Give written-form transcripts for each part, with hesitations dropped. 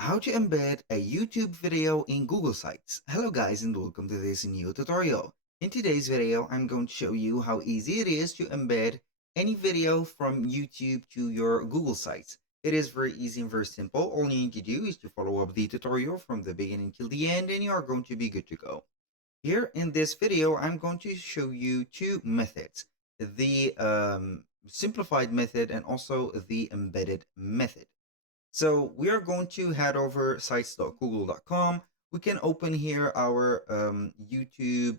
How to embed a YouTube video in Google Sites. Hello guys and welcome to this new tutorial. In today's video, I'm going to show you how easy it is to embed any video from YouTube to your Google Sites. It is very easy and very simple. All you need to do is to follow up the tutorial from the beginning till the end and you are going to be good to go. Here in this video, I'm going to show you two methods. The simplified method and also the embedded method. So we are going to head over sites.google.com. We can open here our YouTube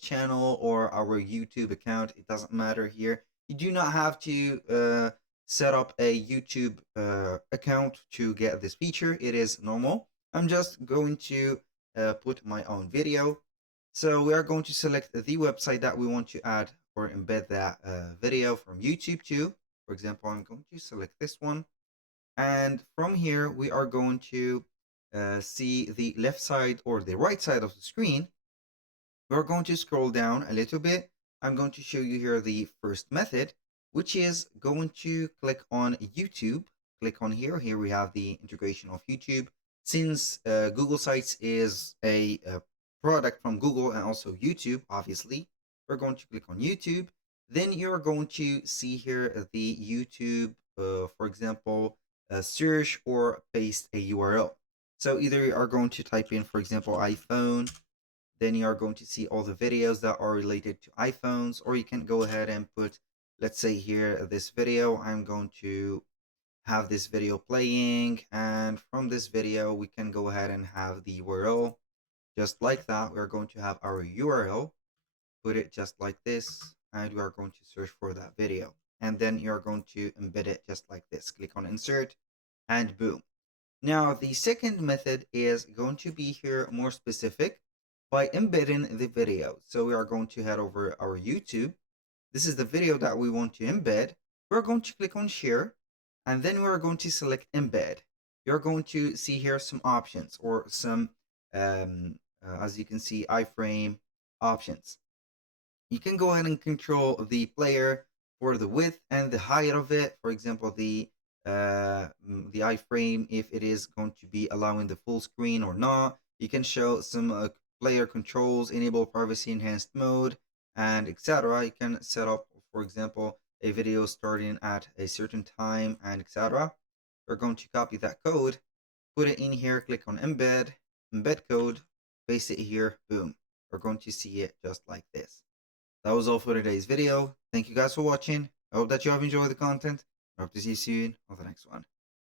channel or our YouTube account. It doesn't matter here. You do not have to set up a YouTube account to get this feature. It is normal. I'm just going to put my own video. So we are going to select the website that we want to add or embed that video from YouTube to. For example, I'm going to select this one. And from here, we are going to see the left side or the right side of the screen. We're going to scroll down a little bit. I'm going to show you here the first method, which is going to click on YouTube. Click on here. Here we have the integration of YouTube. Since Google Sites is a product from Google and also YouTube, obviously, we're going to click on YouTube. Then you're going to see here the YouTube, for example, search or paste a URL. So either you are going to type in, for example, iPhone, then you are going to see all the videos that are related to iPhones, or you can go ahead and put, let's say here, this video. I'm going to have this video playing, and from this video, we can go ahead and have the URL. Just like that, we're going to have our URL, put it just like this, and we are going to search for that video. And then you're going to embed it just like this. Click on insert and boom. Now, the second method is going to be here more specific by embedding the video. So we are going to head over our YouTube. This is the video that we want to embed. We're going to click on share, and then we're going to select embed. You're going to see here some options or some, as you can see, iframe options. You can go ahead and control the player for the width and the height of it. For example, the iframe, if it is going to be allowing the full screen or not. You can show some player controls, enable privacy enhanced mode, and etc. You can set up, for example, a video starting at a certain time and etc. We're going to copy that code, put it in here, click on embed code, paste it here, boom. We're going to see it just like this. That was all for today's video. Thank you guys for watching. I hope that you have enjoyed the content. I hope to see you soon on the next one.